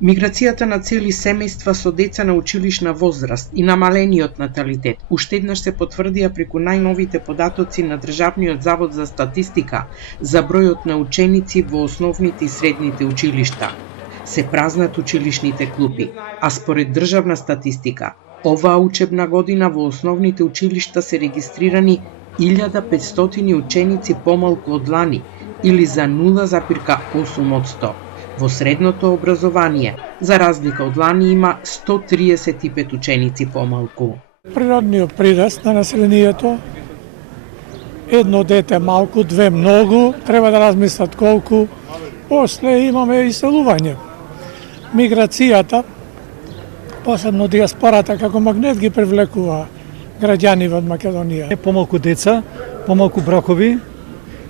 Миграцијата на цели семејства со деца на училишна возраст и намалениот наталитет уште еднаш се потврдија преку најновите податоци на Државниот завод за статистика за бројот на ученици во основните и средните училишта. Се празнат училишните клупи, а според државна статистика, оваа учебна година во основните училишта се регистрирани 1500 ученици помалку од лани, или за 0,8%. Во средното образование, за разлика од лани, има 135 ученици помалку. Природниот прираст на населението, едно дете малку, две многу, треба да размислат колку, после имаме иселување. Миграцијата, посебно диаспората, како магнет ги привлекува граѓани од Македонија. Помалку деца, помалку бракови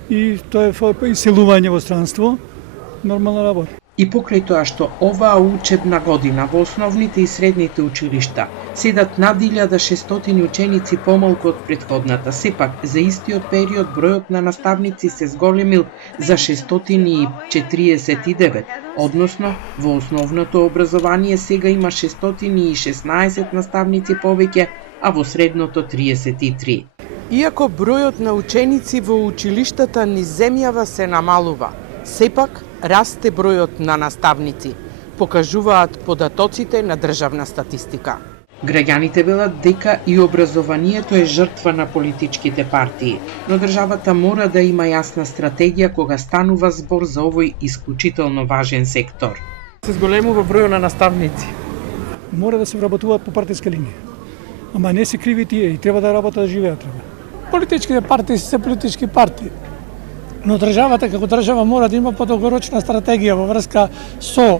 и тоа е иселување во странство, нормална работа. И покрај тоа што оваа учебна година во основните и средните училишта седат над 1600 ученици помалку од претходната, сепак за истиот период бројот на наставници се зголемил за 649, односно во основното образование сега има 616 наставници повеќе, а во средното 33. Иако бројот на ученици во училиштата низ земјава се намалува, сепак расте бројот на наставници, покажуваат податоците на државна статистика. Граѓаните велат дека и образованието е жртва на политичките партии, но државата мора да има јасна стратегија кога станува збор за овој исклучително важен сектор. Се зголемува бројот на наставници. Мора да се вработуваат по партиска линија. Ама не се криви тие и треба да работат да живеат. Политичките партии се политички партии. Но државата како држава мора да има подолгорочна стратегија во врска со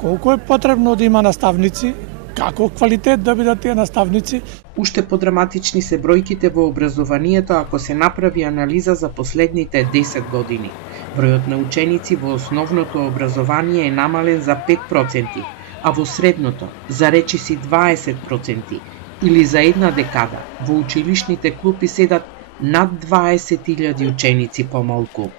колку е потребно да има наставници, како квалитет да бидат тие наставници. Уште подраматични се бројките во образованието ако се направи анализа за последните 10 години. Бројот на ученици во основното образование е намален за 5%, а во средното за речиси 20%, или за една декада во училишните клупи седат над 20.000 ученици помалку.